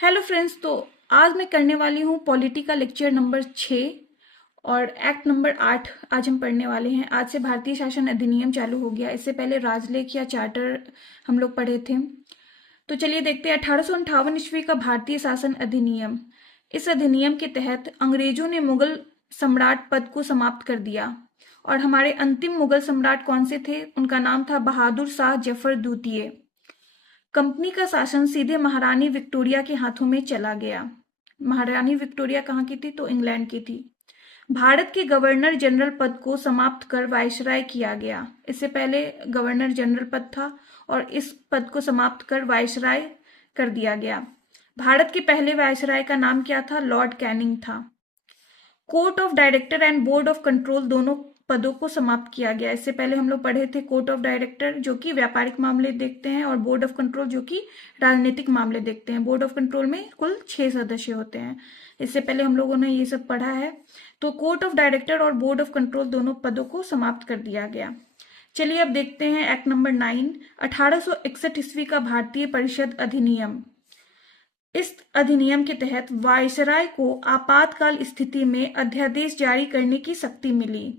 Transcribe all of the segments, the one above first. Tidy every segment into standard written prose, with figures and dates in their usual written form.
Hello friends, तो आज मैं करने वाली हूँ पॉलिटी का लेक्चर नंबर 6 और एक्ट नंबर 8 आज हम पढ़ने वाले हैं। आज से भारतीय शासन अधिनियम चालू हो गया। इससे पहले राजलेख या चार्टर हम लोग पढ़े थे। तो चलिए देखते हैं 1858 ईस्वी का भारतीय शासन अधिनियम। इस अधिनियम के तहत अंग्रेजों ने मुगल सम्राट पद को समाप्त कर दिया और हमारे अंतिम मुगल सम्राट कौन से थे? उनका नाम था बहादुर शाह जफर द्वितीय। कंपनी का शासन सीधे महारानी विक्टोरिया के हाथों में चला गया। महारानी विक्टोरिया कहाँ की थी? तो इंग्लैंड की थी। भारत के गवर्नर जनरल पद को समाप्त कर वायसराय किया गया। इससे पहले गवर्नर जनरल पद था और इस पद को समाप्त कर वायसराय कर दिया गया। भारत के पहले वायसराय का नाम क्या था? लॉर्ड कैनिंग था। Court of director and board of control दोनों पदों को समाप्त किया गया। इससे पहले हम लोग पढ़े थे कोर्ट ऑफ डायरेक्टर जो कि व्यापारिक मामले देखते हैं और बोर्ड ऑफ कंट्रोल जो कि राजनीतिक मामले देखते हैं। बोर्ड ऑफ कंट्रोल में कुल 6 सदस्य होते हैं। इससे पहले हम लोगों ने ये सब पढ़ा है। तो कोर्ट ऑफ डायरेक्टर और बोर्ड ऑफ कंट्रोल दोनों पदों को समाप्त कर दिया गया। चलिए अब देखते हैं एक्ट नंबर 9, 1861 ईस्वी का भारतीय परिषद अधिनियम। इस अधिनियम के तहत वायसराय को आपातकाल स्थिति में अध्यादेश जारी करने की शक्ति मिली।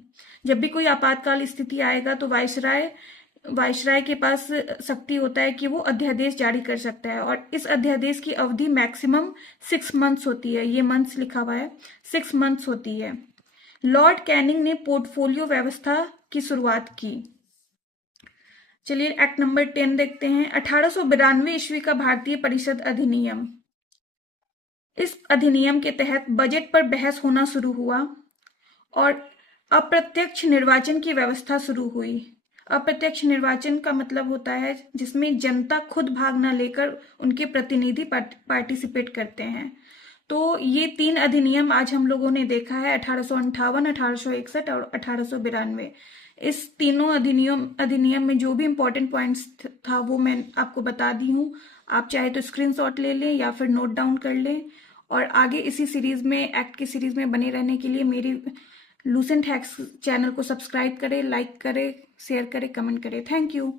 जब भी कोई आपातकाल स्थिति आएगा तो वायसराय के पास शक्ति होता है कि वो अध्यादेश जारी कर सकता है और इस अध्यादेश की अवधि मैक्सिमम 6 मंथ्स होती है। ये मंथ्स लिखा हुआ है, 6 मंथ्स होती है। लॉर्ड कैनिंग ने पोर्टफोलियो व्यवस्था की शुरुआत की। चलिए एक्ट नंबर 10 देखते हैं। 1892 ईस्वी का भारतीय परिषद अधिनियम। इस अधिनियम के तहत बजट पर बहस होना शुरू हुआ और अप्रत्यक्ष निर्वाचन की व्यवस्था शुरू हुई। अप्रत्यक्ष निर्वाचन का मतलब होता है जिसमें जनता खुद भाग न लेकर उनके प्रतिनिधि पार्टिसिपेट करते हैं। तो ये 3 अधिनियम आज हम लोगों ने देखा है, 1858, 1861 और 1892। इस तीनों अधिनियम में जो भी इंपॉर्टेंट पॉइंट्स था वो मैं आपको बता दी हूँ। आप चाहे तो स्क्रीनशॉट ले लें या फिर नोट डाउन कर लें और आगे इसी सीरीज में, एक्ट की सीरीज में बने रहने के लिए मेरी लूसेंट हैक्स चैनल को सब्सक्राइब करें, लाइक करें, शेयर करें, कमेंट करें। Thank you.